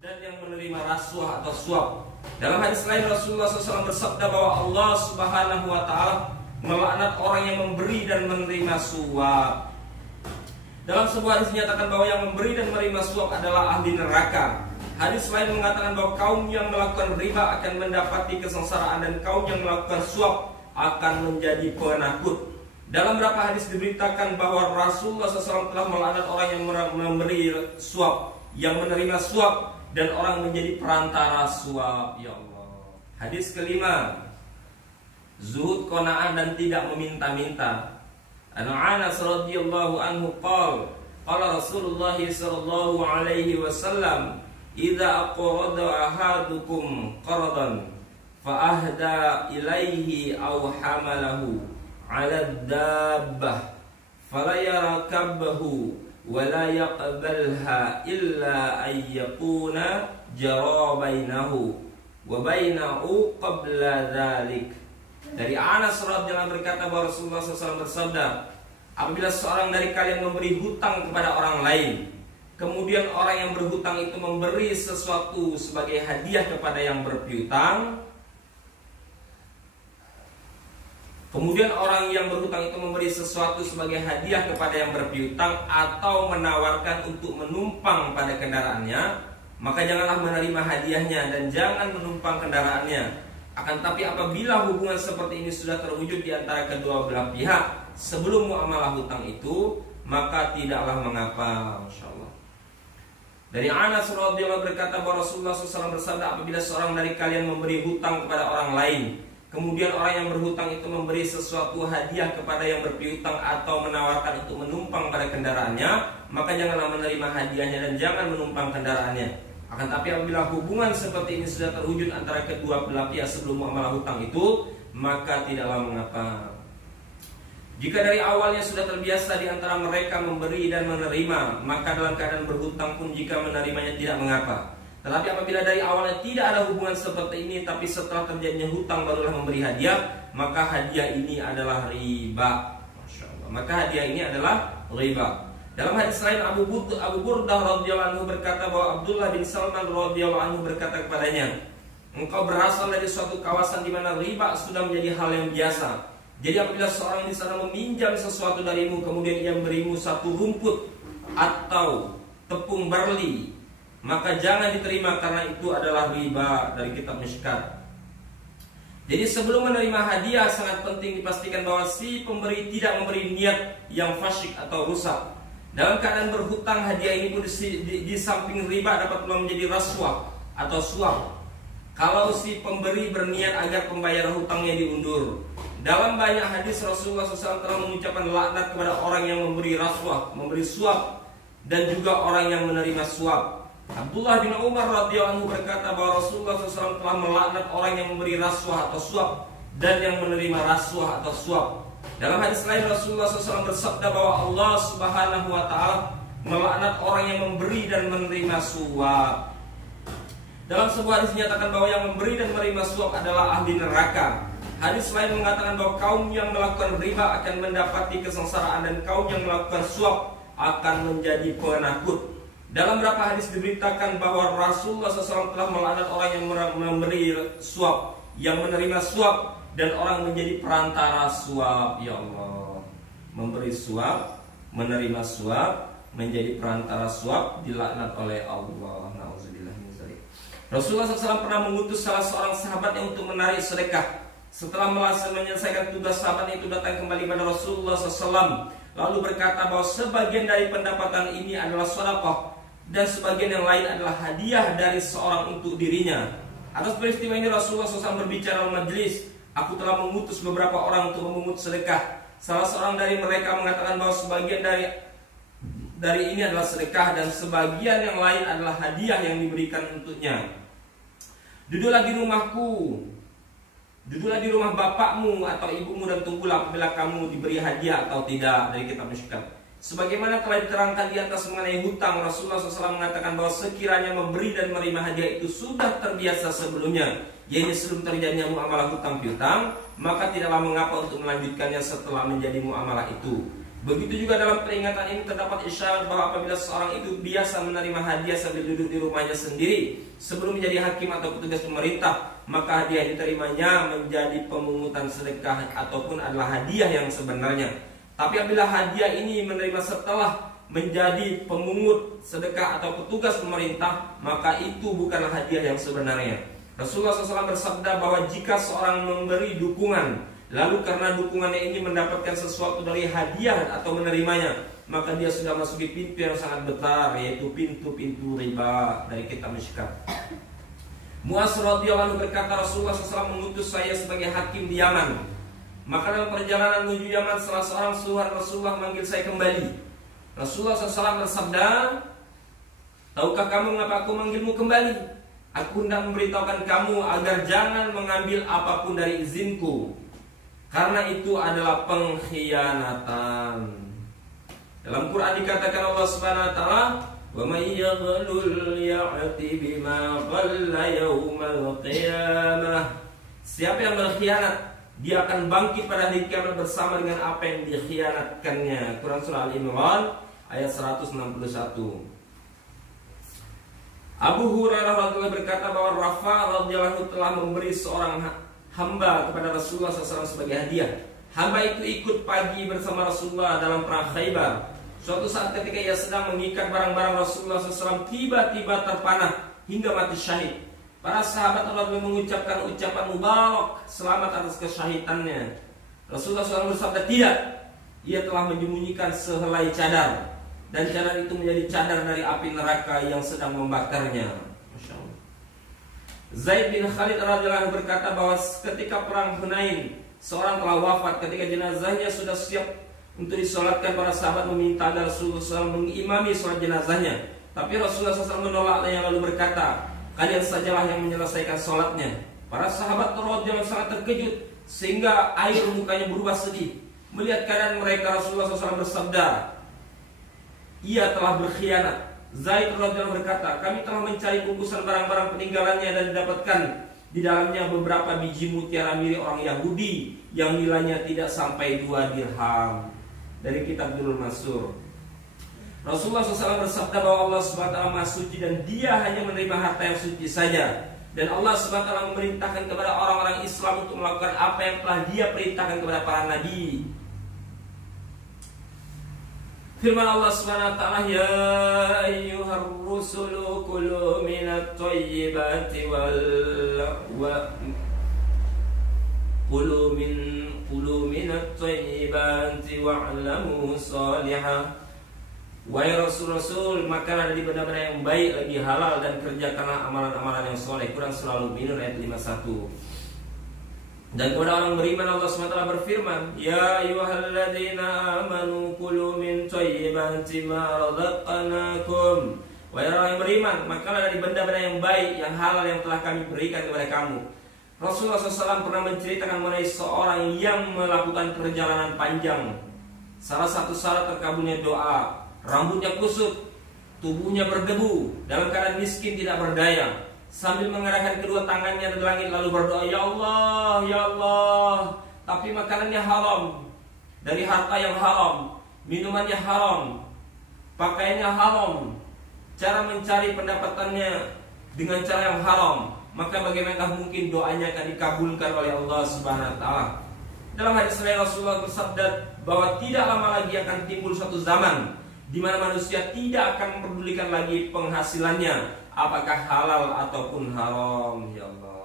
dan yang menerima rasuah atau suap. Dalam hadis lain Rasulullah SAW bersabda bahwa Allah Subhanahu wa Ta'ala melaknat orang yang memberi dan menerima suap. Dalam sebuah hadis dinyatakan bahwa yang memberi dan menerima suap adalah ahli neraka. Hadis lain mengatakan bahwa kaum yang melakukan riba akan mendapati kesengsaraan dan kaum yang melakukan suap akan menjadi penakut. Dalam beberapa hadis diberitakan bahwa Rasulullah SAW telah melaknat orang yang memberi suap, yang menerima suap, dan orang menjadi perantara suap. Ya Allah. Hadis kelima, zuhud, qanaah dan tidak meminta-minta. An Anas radhiyallahu anhu qala Rasulullah sallallahu alaihi wasallam, idza aqrada ahadukum qaradan fa ahda ilaihi aw hamalahu 'ala dabbah fala yarkabahu wa la yaqbalha illa ay yakuna jara bainahu wa bainahu qabla dzalik. Dari Anas radhiyallahu anhu berkata bahwa Rasulullah SAW bersabda, apabila seorang dari kalian memberi hutang kepada orang lain, kemudian orang yang berhutang itu memberi sesuatu sebagai hadiah kepada yang berpiutang, kemudian orang yang berhutang itu memberi sesuatu sebagai hadiah kepada yang berpiutang atau menawarkan untuk menumpang pada kendaraannya, maka janganlah menerima hadiahnya dan jangan menumpang kendaraannya. Akan tapi apabila hubungan seperti ini sudah terwujud di antara kedua belah pihak sebelum muamalah hutang itu, maka tidaklah mengapa. Masya Allah. Dari Anas radhiyallahu berkata bahwa Rasulullah SAW bersabda, apabila seorang dari kalian memberi hutang kepada orang lain, kemudian orang yang berhutang itu memberi sesuatu hadiah kepada yang berpiutang atau menawarkan untuk menumpang pada kendaraannya, maka janganlah menerima hadiahnya dan jangan menumpang kendaraannya. Akan tapi apabila hubungan seperti ini sudah terwujud antara kedua belah pihak sebelum muamalah hutang itu, maka tidaklah mengapa. Jika dari awalnya sudah terbiasa di antara mereka memberi dan menerima, maka dalam keadaan berhutang pun jika menerimanya tidak mengapa. Tetapi apabila dari awalnya tidak ada hubungan seperti ini, tapi setelah terjadinya hutang barulah memberi hadiah, maka hadiah ini adalah riba. Masya Allah. Maka hadiah ini adalah riba. Dalam hadis lain Abu Burdah radhiyallahu anhu berkata bahwa Abdullah bin Salman radhiyallahu anhu berkata kepadanya, engkau berasal dari suatu kawasan di mana riba sudah menjadi hal yang biasa. Jadi apabila seorang di sana meminjam sesuatu darimu, kemudian ia memberimu satu rumput atau tepung barli, maka jangan diterima karena itu adalah riba. Dari kitab Mishkat. Jadi sebelum menerima hadiah sangat penting dipastikan bahwa si pemberi tidak memberi niat yang fasyik atau rusak. Dalam keadaan berhutang, hadiah ini pun di samping riba dapat pula menjadi rasuah atau suap kalau si pemberi berniat agar pembayaran hutangnya diundur. Dalam banyak hadis Rasulullah SAW telah mengucapkan laknat kepada orang yang memberi rasuah, memberi suap, dan juga orang yang menerima suap. Abdullah bin Umar radhiyallahu anhu berkata bahwa Rasulullah SAW telah melaknat orang yang memberi rasuah atau suap dan yang menerima rasuah atau suap. Dalam hadis lain Rasulullah SAW bersabda bahwa Allah Subhanahu wa Ta'ala melaknat orang yang memberi dan menerima suap. Dalam sebuah hadis dinyatakan bahwa yang memberi dan menerima suap adalah ahli neraka. Hadis lain mengatakan bahwa kaum yang melakukan riba akan mendapati kesengsaraan dan kaum yang melakukan suap akan menjadi penakut. Dalam beberapa hadis diberitakan bahwa Rasulullah SAW telah melaknat orang yang memberi suap, yang menerima suap, dan orang menjadi perantara suap. Ya Allah. Memberi suap, menerima suap, menjadi perantara suap, dilaknat oleh Allah. Nauzubillah min dzalik. Rasulullah SAW pernah mengutus salah seorang sahabatnya untuk menarik sedekah. Setelah menyelesaikan tugas, sahabatnya itu datang kembali pada Rasulullah SAW, lalu berkata bahwa sebagian dari pendapatan ini adalah sedekah dan sebagian yang lain adalah hadiah dari seorang untuk dirinya. Atas peristiwa ini Rasulullah SAW berbicara dalam majelis, aku telah mengutus beberapa orang untuk memungut sedekah. Salah seorang dari mereka mengatakan bahwa sebagian dari ini adalah sedekah dan sebagian yang lain adalah hadiah yang diberikan untuknya. Duduklah di rumahku, duduklah di rumah bapakmu atau ibumu dan tunggulah apabila kamu diberi hadiah atau tidak. Dari kitab Mishkat. Sebagaimana telah diterangkan di atas mengenai hutang, Rasulullah SAW mengatakan bahwa sekiranya memberi dan menerima hadiah itu sudah terbiasa sebelumnya, yaitu sebelum terjadinya muamalah hutang piutang, maka tidaklah mengapa untuk melanjutkannya setelah menjadi muamalah itu. Begitu juga dalam peringatan ini terdapat isyarat bahwa apabila seorang itu biasa menerima hadiah sambil duduk di rumahnya sendiri sebelum menjadi hakim atau petugas pemerintah, maka hadiah diterimanya menjadi pemungutan sedekah ataupun adalah hadiah yang sebenarnya. Tapi apabila hadiah ini menerima setelah menjadi pemungut sedekah atau petugas pemerintah, maka itu bukanlah hadiah yang sebenarnya. Rasulullah SAW bersabda bahwa jika seorang memberi dukungan, lalu karena dukungannya ini mendapatkan sesuatu dari hadiah atau menerimanya, maka dia sudah masuki pintu yang sangat besar, yaitu pintu-pintu riba dari kitab Mishkat. Mu'adz radhiyallahu anhu berkata, Rasulullah SAW mengutus saya sebagai hakim di Yaman. Maka dalam perjalanan menuju Yaman, salah seorang suruhan Rasulullah memanggil saya kembali. Rasulullah SAW bersabda, tahukah kamu mengapa aku memanggilmu kembali? Aku hendak memberitahukan kamu agar jangan mengambil apapun dari izinku, karena itu adalah pengkhianatan. Dalam Quran dikatakan Allah Subhanahu wa taala, "Wa may yaghlul ya'ti bima qalla yaumal qiyamah." Siapa yang berkhianat, dia akan bangkit pada hari kiamat bersama dengan apa yang dikhianatkannya. Quran surah Al-Imran ayat 161. Abu Hurairah radhiyallahu berkata bahwa Rafa radhiyallahu telah memberi seorang hamba kepada Rasulullah SAW sebagai hadiah. Hamba itu ikut pagi bersama Rasulullah dalam perang Khaybar. Suatu saat ketika ia sedang mengikat barang-barang Rasulullah SAW, tiba-tiba terpanah hingga mati syahid. Para sahabat Allah mengucapkan ucapan mubarak, selamat atas kesyahidannya. Rasulullah SAW bersabda, tidak, ia telah menyembunyikan sehelai cadar, dan cadar itu menjadi cadar dari api neraka yang sedang membakarnya. Masya Allah. Zaid bin Khalid radhiyallahu berkata bahwa ketika perang Hunain, seorang telah wafat. Ketika jenazahnya sudah siap untuk disolatkan, para sahabat meminta agar Rasulullah SAW mengimami sholat jenazahnya. Tapi Rasulullah SAW menolaknya lalu berkata, kalian sajalah yang menyelesaikan sholatnya. Para sahabat radhiyallahu sangat terkejut sehingga air mukanya berubah sedih. Melihat keadaan mereka, Rasulullah SAW bersabda, ia telah berkhianat. Zaid radhiyallahu berkata, kami telah mencari bungkusan barang-barang peninggalannya dan didapatkan di dalamnya beberapa biji mutiara milik orang Yahudi yang nilainya tidak sampai 2 dirham. Dari kitab Durrul Mansur. Rasulullah SAW bersabda bahwa Allah SWT Maha Suci dan Dia hanya menerima harta yang suci saja. Dan Allah SWT memerintahkan kepada orang-orang Islam untuk melakukan apa yang telah Dia perintahkan kepada para nabi. Firman Allah SWT, ya ayyuhar rusulu kulu minat thayyibati kulu minat thayyibati wa'lamu salihah. Wahai Rasul-Rasul, makanlah dari benda-benda yang baik lagi halal dan kerjakanlah amalan-amalan yang soleh. Quran surah Al-Mu'minun ayat 51. Dan kepada orang beriman Allah SWT berfirman, ya ayyuhalladzina amanu kulu min thayyibati ma razaqnakum. Wahai orang yang beriman, makanlah dari benda-benda yang baik, yang halal yang telah kami berikan kepada kamu. Rasulullah SAW pernah menceritakan mengenai seorang yang melakukan perjalanan panjang. Salah satu syarat terkabulnya doa, rambutnya kusut, tubuhnya berdebu, dalam keadaan miskin tidak berdaya, sambil mengarahkan kedua tangannya ke langit lalu berdoa, ya Allah, ya Allah. Tapi makanannya haram, dari harta yang haram, minumannya haram, pakaiannya haram, cara mencari pendapatannya dengan cara yang haram. Maka bagaimana mungkin doanya akan dikabulkan oleh Allah Subhanahu wa taala? Dalam hadis lain Rasulullah bersabda bahwa tidak lama lagi akan timbul suatu zaman di mana manusia tidak akan memperdulikan lagi penghasilannya, apakah halal ataupun haram. Ya Allah.